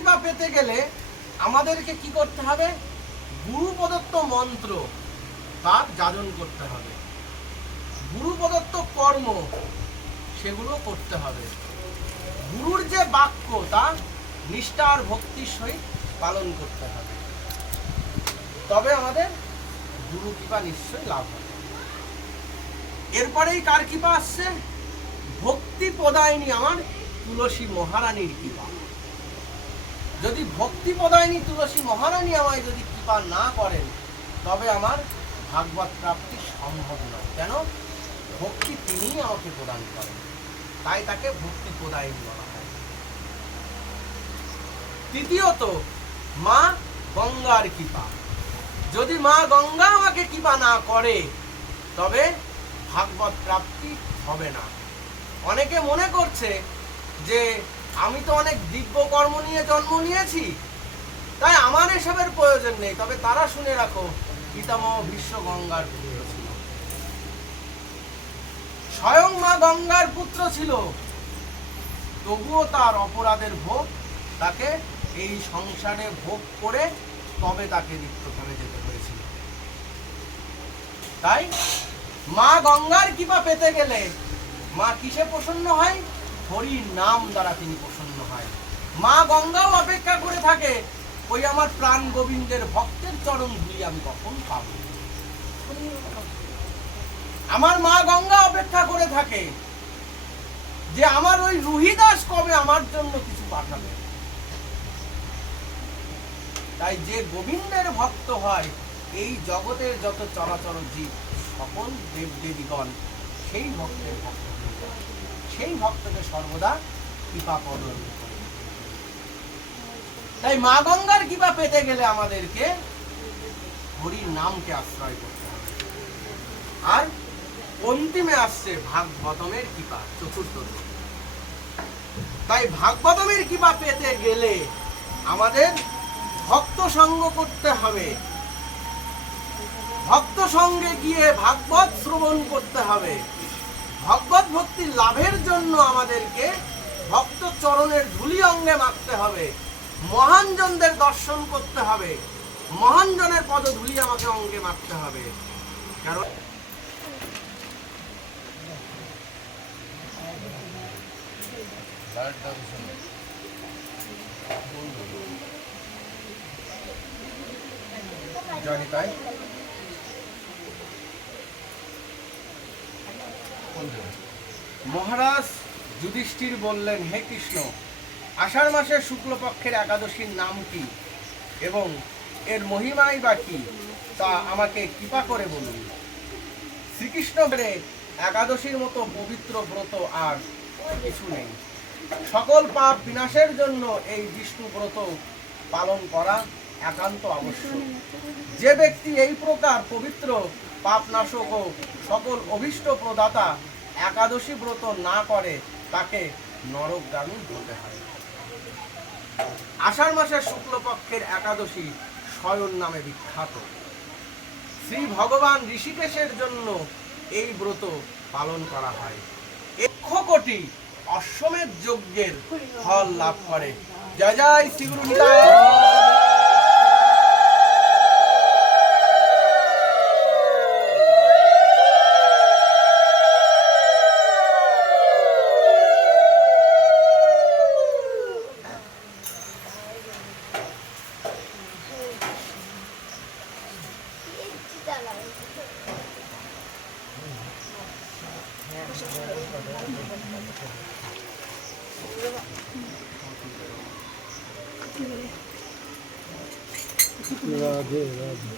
কৃপা পেতে গেলে আমাদেরকে কি করতে হবে? গুরু প্রদত্ত মন্ত্র তার যাজন করতে হবে। গুরু প্রদত্ত কর্ম সেগুলো করতে হবে। গুরুর যে বাক্য তা নিষ্ঠা আর ভক্তির সহিত পালন করতে হবে। তবে আমাদের গুরু কৃপা নিশ্চয়ই লাভ হবে। এরপরেই কার কৃপা আসছে? ভক্তি প্রদায়নী আমার তুলসী মহারানীর কৃপা। যদি ভক্তি প্রদায়নী তুলসী মহারানী আমায় যদি কৃপা না করেন, তবে আমার ভাগবত প্রাপ্তি সম্ভব নয়। কেন? ভক্তি তিনিই আমাকে প্রদান করেন। তাই তাকে ভক্তি প্রদায়নী বলা হয়। তৃতীয়ত, মা গঙ্গার কৃপা। যদি মা গঙ্গা আমাকে কৃপা না করে, তবে ভাগবত প্রাপ্তি হবে না। অনেকে মনে করছে যে আমি তো অনেক দিব্য কর্ম নিয়ে জন্ম নিয়েছি। তাই আমার এসবের প্রয়োজন নেই, তবে তারা শুনে রাখো, পিতামহ বিশ্ব গঙ্গার পুত্র ছিল। স্বয়ং মা গঙ্গার পুত্র ছিল। তবুও তার অপরাধের ভোগ, তাকে এই সংসারে ভোগ করে তবে তাকে রিক্তভাবে যেতে হয়েছিল। তাই মা গঙ্গার কৃপা পেতে গেলে মা কিসে প্রসন্ন হয়? হরির নাম দ্বারা তিনি প্রসন্ন হয়। মা গঙ্গাও অপেক্ষা করে থাকে, ওই আমার প্রাণ গোবিন্দের ভক্তের চরণ ধুলি আমি কখন পাব? আমার মা গঙ্গা অপেক্ষা করে থাকে যে আমার ওই রুহিদাস কবে আমার জন্য কিছু পাঠাবে। তাই যে গোবিন্দের ভক্ত হয়, এই জগতের যত চরাচর জীব, সকল দেব দেবীগণ সেই ভক্তের ভক্ত। সেই ভক্তকে সর্বদা কৃপা প্রদান তাই মা গঙ্গার কৃপা পেতে গেলে আমাদেরকে হরির নামকে আশ্রয় করতে হবে। আর অন্তিমে আসছে ভাগবতমের কৃপা, চতুর্থ তাই ভাগবতমের কৃপা পেতে গেলে আমাদের ভক্ত সঙ্গ করতে হবে। ভক্ত সঙ্গে গিয়ে ভাগবত শ্রবণ করতে হবে। ভগবত ভক্তি লাভের জন্য আমাদেরকে ভক্ত চরণের ধুলি অঙ্গে মাখতে হবে। মহানজনদের দর্শন করতে হবে। মহানজনের পদ ধুলি আমাকে অঙ্গে মাখতে হবে। কারণ জয়নিতাই মহারাজ যুধিষ্ঠির বললেন, হে কৃষ্ণ, আষাঢ় মাসের শুক্লপক্ষের একাদশীর নাম কি? এবং এর মহিমাই বা কি? তা আমাকে কৃপা করে বলুন। শ্রীকৃষ্ণ বলে, একাদশীর মতো পবিত্র ব্রত আর কিছু নেই। সকল পাপ বিনাশের জন্য এই বিষ্ণু ব্রত পালন করা একান্ত আবশ্যক। যে ব্যক্তি এই প্রকার পবিত্র পাপনাশক ও সকল অভিষ্ট প্রদাতা একাদশী ব্রত না করে তাকে নরকগামী হতে হয়। আষাঢ় মাসের শুক্লপক্ষের একাদশী শয়ন নামে বিখ্যাত। শ্রী ভগবান ঋষিকেশের জন্য এই ব্রত পালন করা হয়। লক্ষ কোটি অশ্বমেধ যজ্ঞের ফল লাভ করে। জয় জয় শ্রী গুরু নিতাই। রাধে রাধে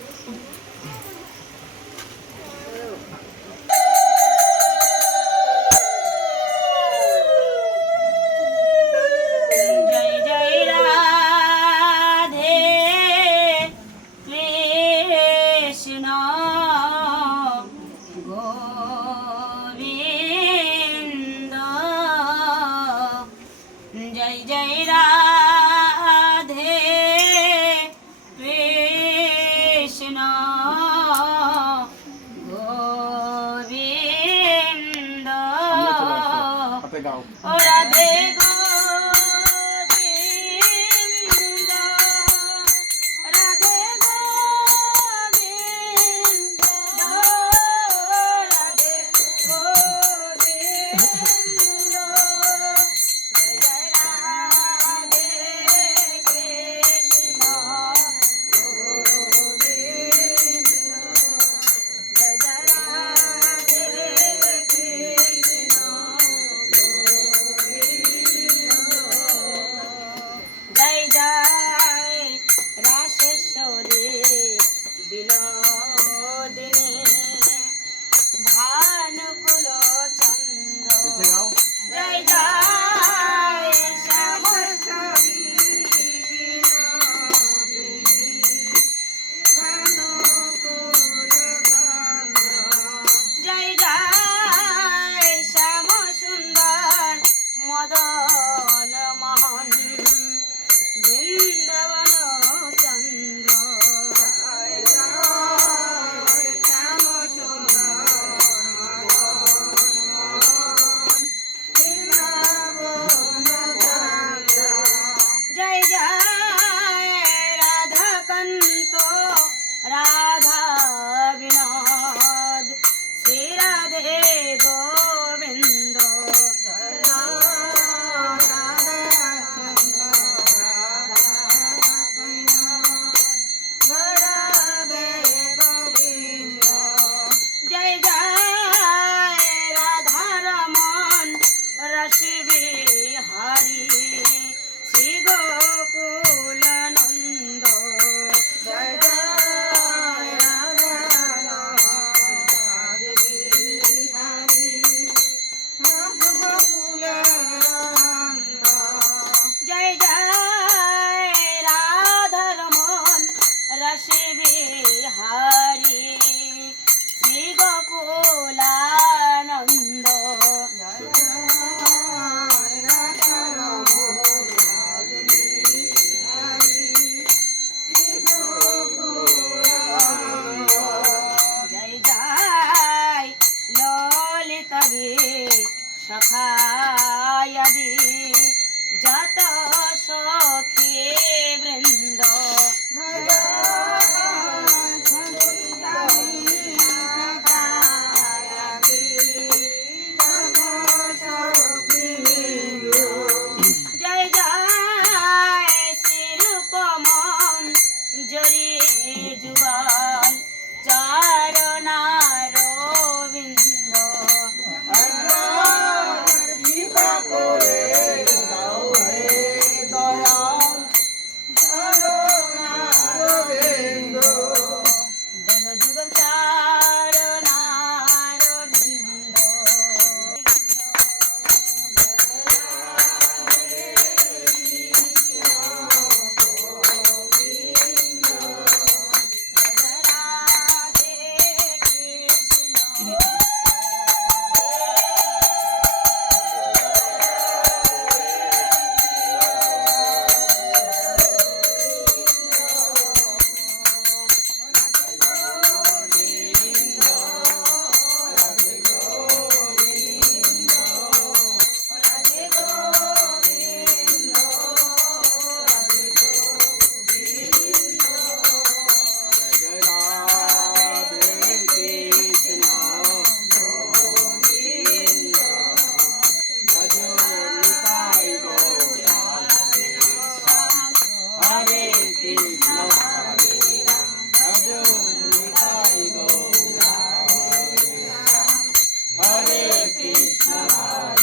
হরে কৃষ্ণ হরে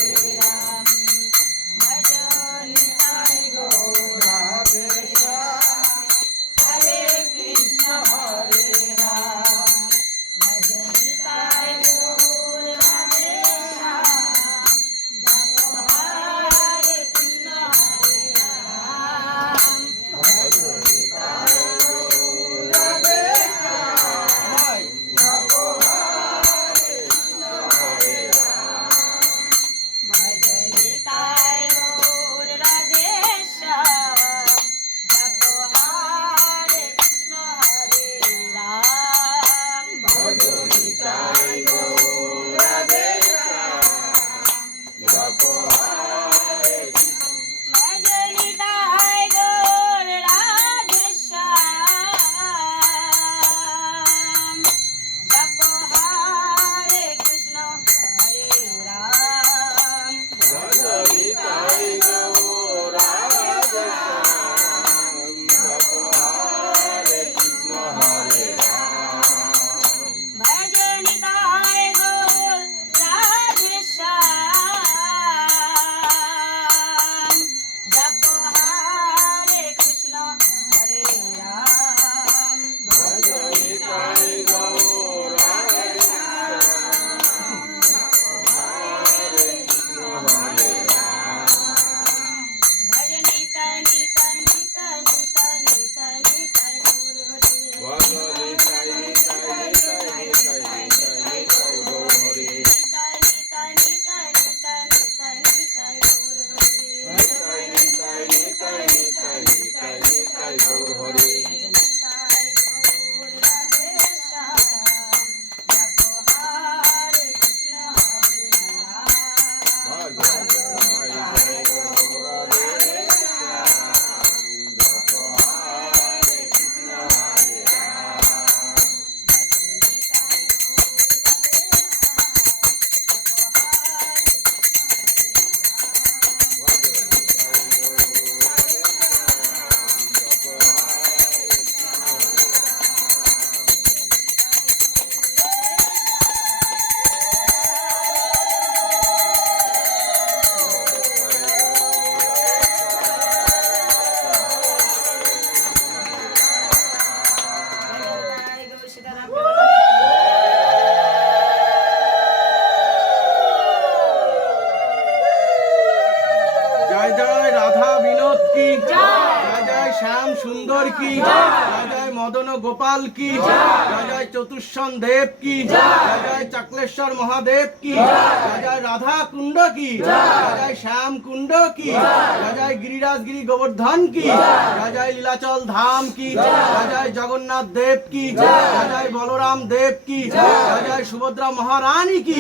শ্যাম মদন গোপাল কি জয় জয় চতুষ্ষণ দেব কি জয় জয় চক্লেশ্বর মহাদেব কি জয় জয় রাধা কুণ্ড কি জয় জয় শ্যাম কুণ্ড কি জয় জয় গিরিরাজ গিরি গোবর্ধন কি জয় জয় লীলাচল ধাম কি জয় জয় জগন্নাথ দেব কি জয় জয় বলরাম দেব কি জয় জয় সুভদ্রা মহারানী কি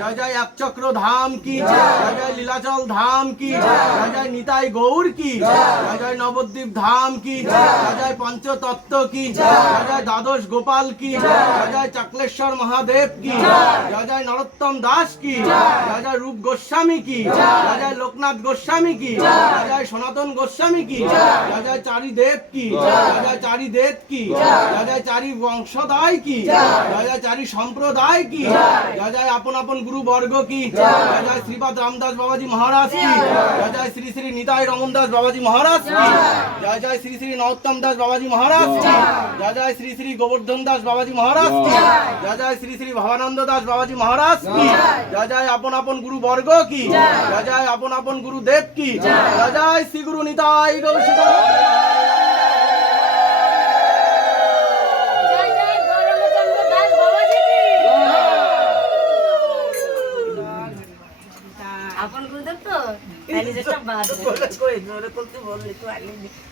জয় জয় একচক্র ধাম কি জয় জয় লীলাচল ধাম কি জয় জয় নিতাই গৌর কি জয় জয় নবদ্বীপ ধাম কি জয় জয় পঞ্চতত্ত্ব কি জয় জয় দ্বাদশ গোপাল কি জয় জয় চক্লেশ্বর মহাদেব কি জয় জয় নরোত্তম দাস কি জয় জয় রূপ গোস্বামী কি জয় জয় লোকনাথ গোস্বামী কি জয় জয় সনাতন গোস্বামী কি জয় জয় চারি দেব কি জয় জয় চারি দেব কি জয় জয় চারি বংশদায় কি জয় জয় চারি সম্প্রদায় কি জয় জয় আপন আপন গুরু বর্গ কি জয় জয় শ্রীপাদ রামদাস বাবাজি মহারাজ কি জয় জয় শ্রী শ্রী নিতাই রমন দাস বাবাজি মহারাজ কি জয় জয় শ্রী শ্রী নরোত্তম দাস বাবাজি মহারাজ কি জয় জয় শ্রী শ্রী গোবর্ধন দাস বাবাজি মহারাজ কি? জয়। জয় শ্রী শ্রী ভবানন্দ দাস বাবাজি মহারাজ কি? জয়। জয় আপন আপন গুরু বর্গ কি? জয়। জয় আপন আপন গুরু দেব কি? জয়। জয় শ্রী গুরু নিতাই গৌর জয় জয় গৌরঙ্গচন্দ্র দাস বাবাজি কি? আপন গুরুদেব তো? তাই নিজেরটা বাদ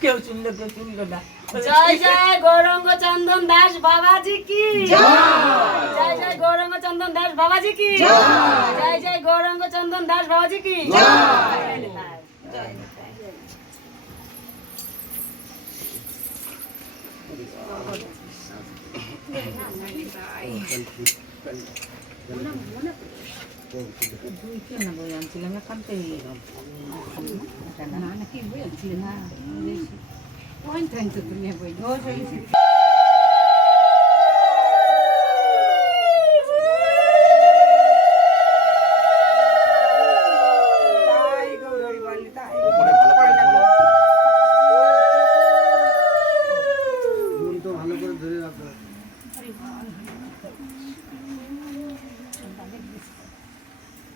কেউ শুনলো কেউ শুনলো না। জয় জয় গৌরঙ্গ চন্দন দাস বাবাজি কি? জয়! জয় গৌরঙ্গ চন্দন দাস বাবাজি কি? জয়! জয় গৌরঙ্গ চন্দন দাস বাবাজি কি? না নাকি আনছিলেন না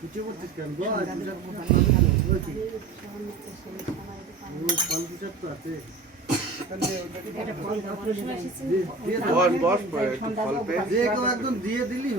কিছু করছিস কেন ফল পুষার তো আছে। বস বস একটু ফল পেয়ে। যে কেউ একদম দিয়ে দিলি